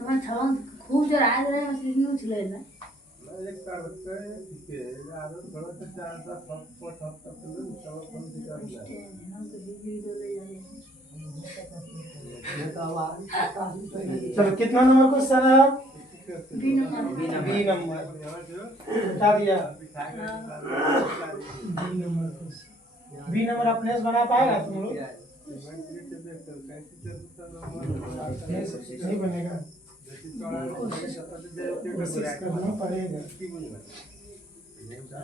तुम्हारे छान खूब जो रात रहे मछली नहीं उछले ना एक करते ठीक है यार थोड़ा सा ज्यादा सब तक ले सब कम दिक्कत है हम तो बिजली तो ले जाए चलो कितना नंबर क्वेश्चन है आप? बी नंबर बी नंबर बता दिया। बी नंबर अपने से बना पाएगा तुम लोग? नहीं बनेगा, कोशिश करना पड़ेगा।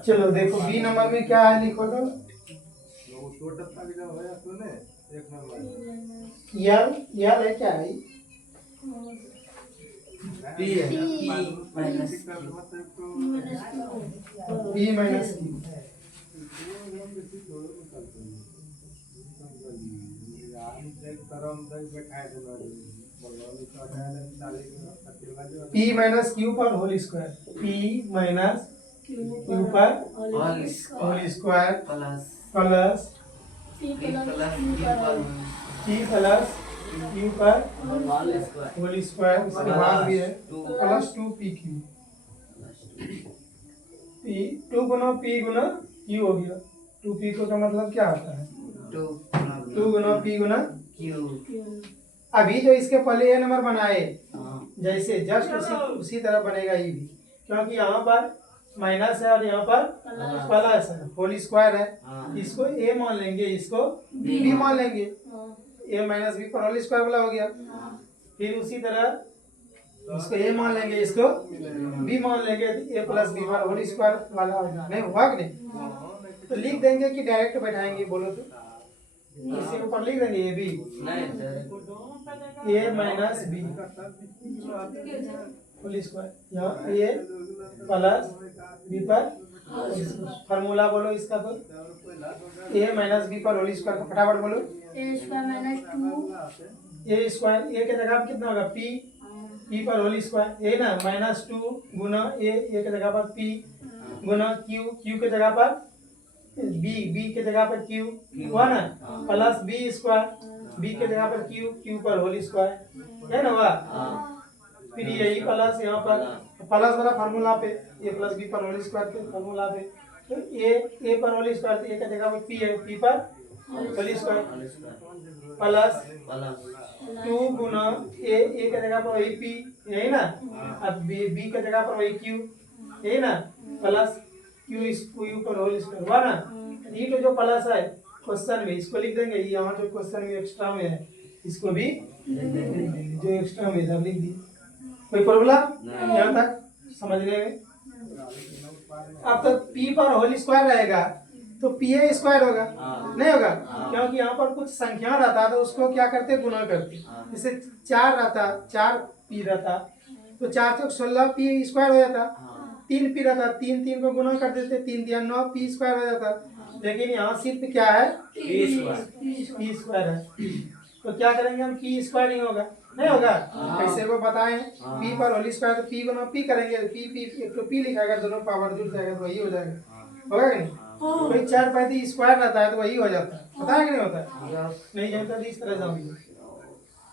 चलो देखो बी नंबर में क्या है, लिखो तो यार यार है क्या है? P minus B minus P minus Q पर whole square, P minus Q पर whole square plus plus P plus Q पर होल स्क्वायर होल स्क्वायर, इसके बाद भी है प्लस 2 पी क्यू। पी 2 गुना पी गुना क्यू हो गया। 2 पी को का मतलब क्या होता है? 2 गुना पी गुना क्यू। अभी जो इसके पहले ये नंबर बनाए जैसे जस्ट उसी तरह बनेगा ये भी, क्योंकि यहाँ पर माइनस है और यहाँ पर प्लस है, होल स्क्वायर है। इसको ए मान लेंगे, इसको बी मान लेंगे। ए माइनस बी पर होल स्क्वायर वाला हो गया। फिर उसी तरह इसको ए मान लेंगे, इसको बी मान लेंगे, ए प्लस बी पर होल स्क्वायर वाला हो गया। नहीं हुआ कि नहीं? तो लिख देंगे कि डायरेक्ट बैठाएंगे? बोलो तो इसके ऊपर लिख देंगे A B, A minus B whole square, यहाँ ए प्लस बी पर फार्मूला बोलो इसका। तो ए माइनस बी पर होल स्क्वायर का फटाफट बोलो। A square minus 2 A square A के जगह पर कितना होगा? पी पी पर होल स्क्वायर, ए ना -2 गुना ए के जगह पर पी गुना क्यू के जगह पर बी के जगह पर क्यू हुआ ना, प्लस बी स्क्वायर बी के जगह पर क्यू पर होल स्क्वायर है ना हुआ। फिर यही प्लस यहाँ पर प्लस वाला फार्मूला पे ए प्लस बी पर होल स्क्वायर के फार्मूला पे, तो ए पर होल स्क्वायर, ए के जगह पर पी है, पी पर होल स्क्वायर प्लस 2 गुना ए के जगह पर वही पी यही ना, अब बी के जगह पर वही क्यू यही ना, प्लस क्यू पर होल स्क्वायर हुआ ना। ये तो जो प्लस है क्वेश्चन में इसको लिख देंगे, यहाँ जो क्वेश्चन में एक्स्ट्रा में है इसको भी जो एक्स्ट्रा में सब लिख दिए। कोई प्रॉब्लम यहाँ तक समझने में? अब तो पी पर होल स्क्वायर रहेगा तो पी ए स्क्वायर होगा, नहीं होगा? क्योंकि यहाँ पर कुछ संख्या रहता तो उसको क्या करते? गुना करते। जैसे 4 रहता, 4 पी रहता तो 4 चौक 16 पी स्क्वायर हो जाता। 3 पी रहता, 3 को गुना कर देते, 3 दिया 9 पी स्क्वायर हो जाता। लेकिन यहाँ सिर्फ क्या है? पी स्क्वायर है। तो क्या करेंगे हम? पी स्क्वायर ही होगा, नहीं होगा? ऐसे वो बताएं पी पर होल स्क्वायर तो पी गुना पी करेंगे, पी एक तो पी लिखाएगा, दोनों पावर जुड़ जाएगा तो वही हो जाएगा, होगा कि नहीं? कोई 4 पैंती स्क्वायर रहता है तो वही हो जाता है, पता है कि नहीं होता है? नहीं जानता तो इस तरह जाओगे।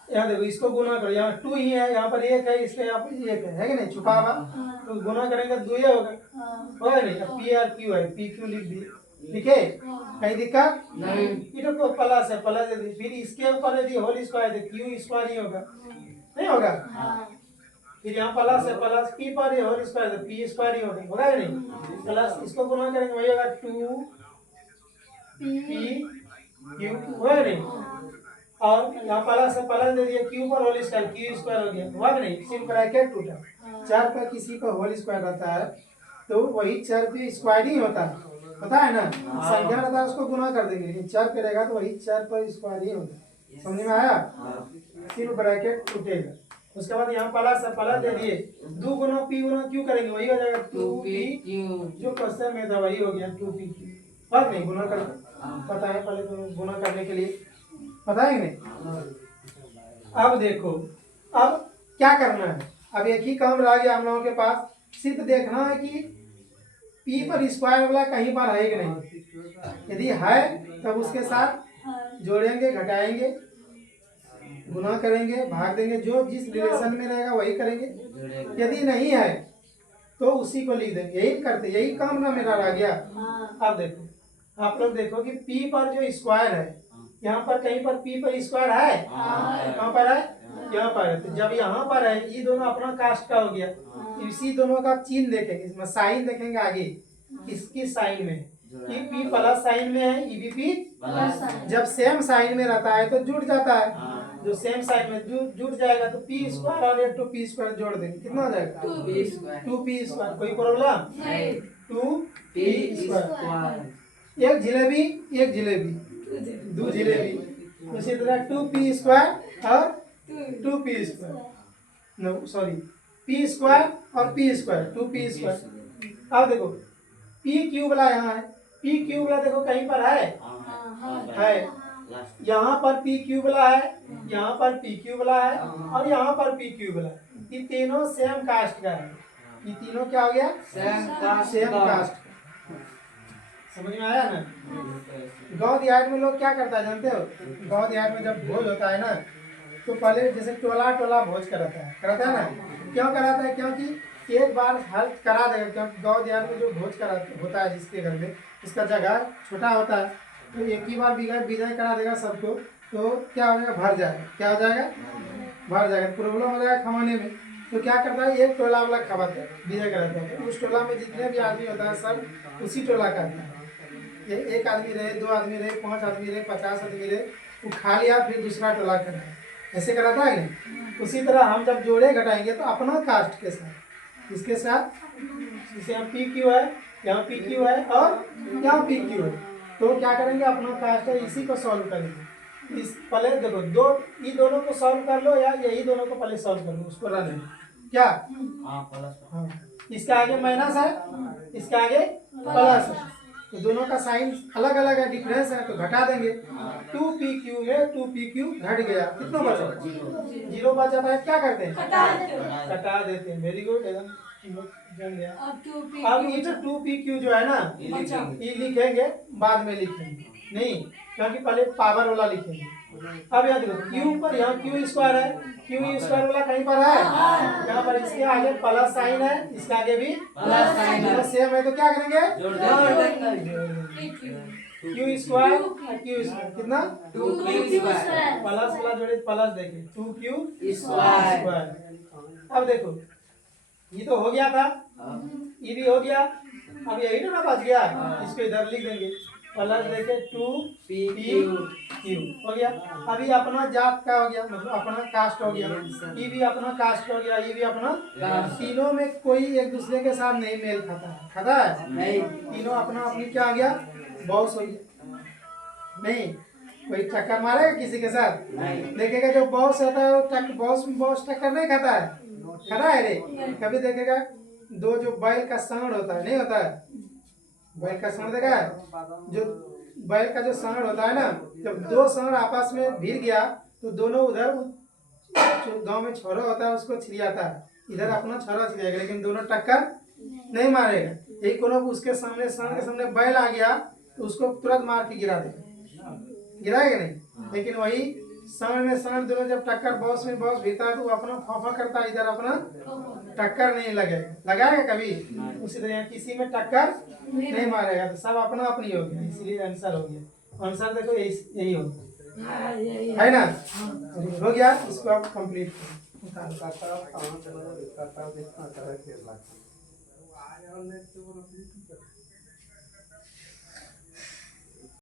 यहाँ देखो इसको गुना करो, यहाँ 2 ही है, यहाँ पर 1 है, इसलिए यहाँ पर 1 है कि नहीं? छुपा हुआ तो गुना करेंगे तो 2 ही होगा, होगा नहीं? पी आर क्यू है, पी क्यू लिख दिए, लिखे कहीं दिक्कत नहीं। इधर को प्लस है, प्लस है, फिर इसके ऊपर यदि होल स्क्वायर है क्यू स्क्वायर ही होगा, नहीं होगा? फिर यहाँ प्लस है, प्लस पी पर होल स्क्वायर है पी स्क्वायर ही होगा, होगा या नहीं? प्लस इसको गुना करेंगे वही होगा 2 पी क्यू, होगा नहीं? और यहाँ प्लस है, प्लस दे दिया क्यू पर होल स्क्वायर, क्यू स्क्वायर हो गया, हुआ कि नहीं? सिर्फ ब्रैकेट टूटा। 4 पर किसी पर होल स्क्वायर रहता है तो वही 4 पे स्क्वायर ही होता है, पता है ना? संख्या रहता है उसको गुना कर देंगे, लेकिन 4 पे रहेगा तो वही 4 पर स्क्वायर ही होगा। समझ में आया? सिर्फ ब्रैकेट टूटेगा। उसके बाद यहाँ प्लस है, प्लस दे दिए 2 गुना पी गुना क्यू करेंगे वही हो जाएगा 2p जो क्वेश्चन में था वही हो गया 2p क्यू। बात नहीं गुना कर पता है, पहले तो गुना करने के लिए पता है नहीं? अब देखो अब क्या करना है, अब एक ही काम रह गया हम लोगों के पास, सिर्फ देखना है कि पी पर स्क्वायर वाला कहीं पर है कि नहीं। यदि है तब उसके साथ जोड़ेंगे घटाएंगे गुना करेंगे, भाग देंगे, जो जिस रिलेशन में रहेगा वही करेंगे। जोड़ेंगे। यदि नहीं है तो उसी को लिख देंगे। यही करते, यही काम ना मेरा रह गया। हाँ अब देखो, आप लोग देखो कि P पर जो स्क्वायर है, यहाँ पर कहीं पर P पर स्क्वायर है, कहाँ पर है, यहाँ पर है। तो जब यहाँ पर है, ये दोनों अपना कास्ट का हो गया। इसी दोनों का चिन्ह देखेंगे, इसमें साइन देखेंगे आगे, इसकी साइन में कि P प्लस साइन में है, EBP जब सेम साइन में रहता है तो जुड़ जाता है। जो सेम साइन में जुड़ जाएगा तो P स्क्वायर और एक तो P स्क्वायर जोड़ देंगे, कितना हो जाएगा, 2P स्क्वायर। कोई प्रॉब्लम, 2P स्क्वायर। एक जिलेबी दो जिलेबी। उसी तरह 2P स्क्वायर और 2P square, no sorry, P square और P स्क्वायर, 2P स्क्वायर। अब देखो P क्यू वाला यहाँ है, P क्यू वाला देखो कहीं पर है, यहाँ पर P क्यू वाला है, यहाँ पर P क्यू वाला है और यहाँ पर P क्यू वाला है। ये तीनों सेम कास्ट का है। ये तीनों क्या हो गया, सेम कास्ट। समझ में आया ना। गांव देहात में लोग क्या करता है जानते हो, गांव देहात में जब भोज होता है ना तो पहले जैसे टोला भोज कराता है ना। क्यों कराता है, क्योंकि एक बार हल करा देगा। क्योंकि गांव देहात में जो भोज होता है जिसके घर में, इसका जगह छोटा होता है, तो एक ही बार विदाई करा देगा सबको, तो क्या हो जाएगा, भर जाएगा। क्या हो जाएगा, भर जाएगा, प्रॉब्लम हो जाएगा खवाने में। तो क्या करता है, एक टोला वाला खवाता है, विदाई कराता है। तो उस टोला में जितने भी आदमी होता है सब उसी टोला का आता है। एक आदमी रहे, 2 आदमी रहे, 5 आदमी रहे, 50 आदमी रहे, वो खा लिया, फिर दूसरा टोला करना है, ऐसे कराता है नहीं। उसी तरह हम जब जोड़े घटाएंगे तो अपना कास्ट के साथ, इसके साथ, जैसे यहाँ पी क्यू है, यहाँ पी क्यू है और यहाँ पी क्यू है, तो क्या करेंगे, अपना कास्ट है इसी को सॉल्व करेंगे। इस पहले देखो ये दोनों को सॉल्व कर लो या यही दोनों को पहले सॉल्व कर लो, उसको रन है क्या, हाँ। इसका आगे माइनस है, इसका आगे प्लस है, तो दोनों का साइन अलग अलग है, डिफरेंस है, तो घटा देंगे। 2PQ में 2PQ घट गया, कितना बचा, 0 बच जाता है। क्या करते हैं, कटा देते हैं। वेरी गुड, एकदम जम गया। अब ये जो 2PQ जो है ना, ये लिखेंगे बाद में, लिखेंगे नहीं, क्योंकि पहले पावर वाला लिखेंगे। अब यहाँ देखो Q पर, यहाँ Q स्क्वायर है, Q स्क्वायर वाला कहीं पर है, यहाँ पर इसके आगे प्लस साइन है, इसके आगे भी प्लस साइन है, सेम है, तो क्या करेंगे, Q स्क्वायर Q स्क्वायर कितना, 2Q स्क्वायर प्लस वाला जोड़े प्लस, देखें 2Q स्क्वायर। अब देखो ये तो हो गया था, ये भी हो गया। अब यही ना बच गया, इसको इधर लिख देंगे, प्लस देखे 2PQ हो गया। अभी अपना जात का हो गया, मतलब अपना कास्ट हो गया, ये भी अपना कास्ट हो गया, ये भी अपना। तीनों में कोई एक दूसरे के साथ नहीं मेल खाता है नहीं, तीनों अपना अपनी क्या हो गया, बॉस हो गया। नहीं कोई टक्कर मारेगा किसी के साथ, देखेगा जो बॉस होता है वो बॉस टक्कर नहीं खाता है रे। कभी देखेगा दो जो बैल का सांड होता है, नहीं होता है, बैल का सांड देखा है, जो बैल का जो सांड होता है ना, जब 2 सांड आपस में भिड़ गया तो दोनों उधर गांव में छोरा होता है उसको छिड़ियाता है, इधर अपना छोरा छिड़ियाएगा, लेकिन दोनों टक्कर नहीं मारेगा। यही कोनो उसके सामने सांड के सामने बैल आ गया तो उसको तुरंत मार के गिरा देगा, गिराएगा नहीं। लेकिन वही सांड में सांड दोनों जब टक्कर बॉस में बॉस भिड़ता है तो वो अपना फाफा करता है, इधर अपना टक्कर नहीं लगाएगा कभी। उसी तरह किसी में टक्कर नहीं मारेगा, तो सब अपना अपनी हो गया, इसलिए आंसर हो गया। आंसर देखो यही हो है ना, हो गया। इसको आप कंप्लीट करो।